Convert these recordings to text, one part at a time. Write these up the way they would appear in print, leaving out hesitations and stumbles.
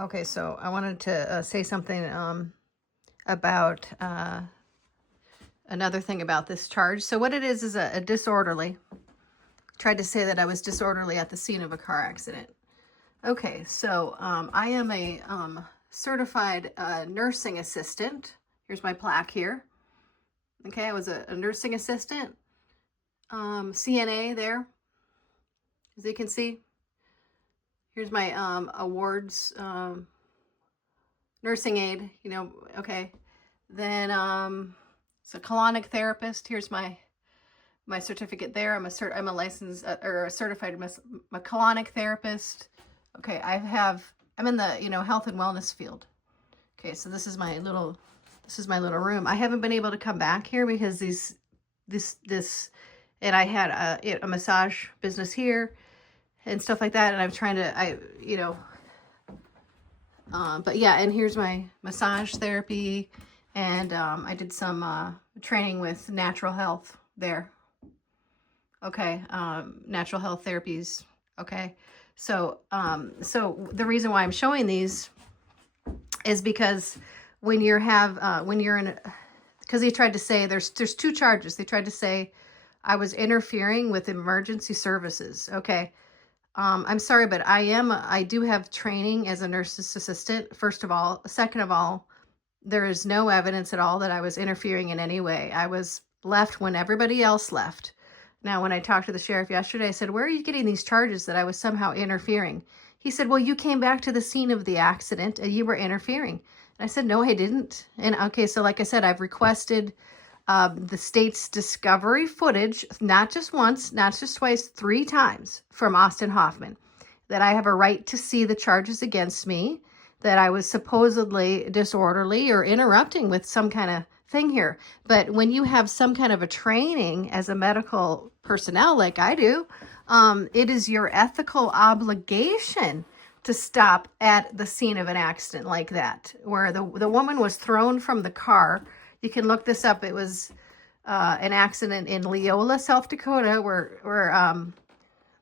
Okay, so I wanted to say something about another thing about this charge. So what it is a disorderly. Tried to say that I was disorderly at the scene of a car accident. Okay, so I am a certified nursing assistant. Here's my plaque here. Okay, I was a nursing assistant, CNA there, as you can see. Here's my awards, nursing aide, okay. Then it's a colonic therapist. Here's my certificate there. I'm a licensed or a certified colonic therapist. Okay, I'm in the health and wellness field. Okay, so this is my little room. I haven't been able to come back here because this and I had a massage business here and stuff like that, and I'm trying to but yeah, and here's my massage therapy, and I did some training with natural health there. Okay, natural health therapies. Okay, so the reason why I'm showing these is because when you're in, because they tried to say there's two charges. They tried to say I was interfering with emergency services. Okay, I'm sorry, but I do have training as a nurse's assistant, first of all. Second of all, there is no evidence at all that I was interfering in any way. I was left when everybody else left. Now, when I talked to the sheriff yesterday, I said, where are you getting these charges that I was somehow interfering? He said, well, you came back to the scene of the accident and you were interfering. And I said, no, I didn't. And okay, so like I said, I've requested the state's discovery footage, not just once, not just twice, 3 times from Austin Hoffman, that I have a right to see the charges against me, that I was supposedly disorderly or interrupting with some kind of thing here. But when you have some kind of a training as a medical personnel like I do, it is your ethical obligation to stop at the scene of an accident like that, where the woman was thrown from the car. You can look this up. It was an accident in Leola, South Dakota, where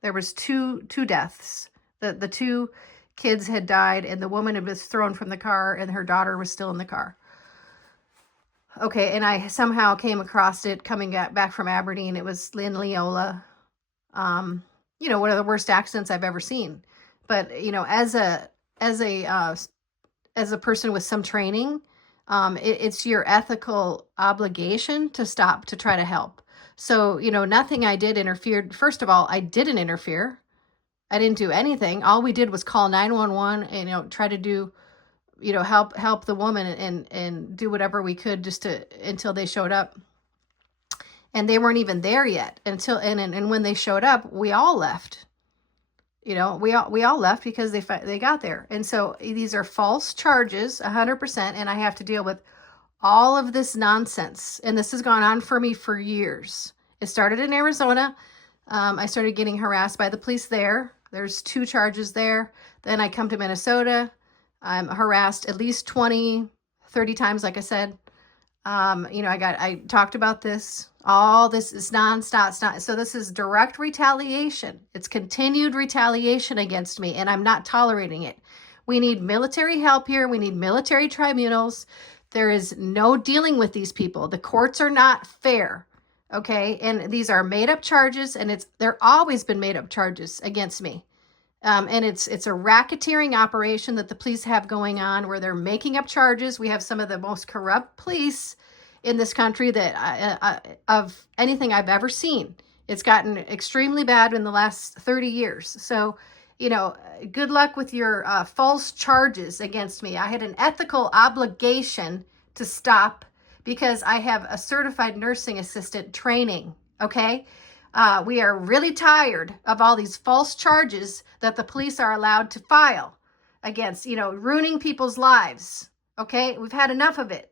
there was two deaths. The 2 kids had died, and the woman had been thrown from the car, and her daughter was still in the car. Okay, and I somehow came across it coming back from Aberdeen. It was in Leola. One of the worst accidents I've ever seen. But as a person with some training, it's your ethical obligation to stop to try to help. So nothing I did interfered. First of all, I didn't interfere. I didn't do anything. All we did was call 911 and try to do help the woman and do whatever we could just until they showed up. And they weren't even there yet until and when they showed up, we all left. We all left because they got there. And so these are false charges, 100%, and I have to deal with all of this nonsense. And this has gone on for me for years. It started in Arizona. I started getting harassed by the police there. There's 2 charges there. Then I come to Minnesota. I'm harassed at least 20, 30 times, like I said. I talked about this. All this is nonstop. So this is direct retaliation. It's continued retaliation against me, and I'm not tolerating it. We need military help here. We need military tribunals. There is no dealing with these people. The courts are not fair. Okay, and these are made-up charges, and they're always been made-up charges against me. And it's a racketeering operation that the police have going on where they're making up charges. We have some of the most corrupt police in this country that of anything I've ever seen. It's gotten extremely bad in the last 30 years. So, good luck with your false charges against me. I had an ethical obligation to stop because I have a certified nursing assistant training, okay? We are really tired of all these false charges that the police are allowed to file against, ruining people's lives, okay? We've had enough of it.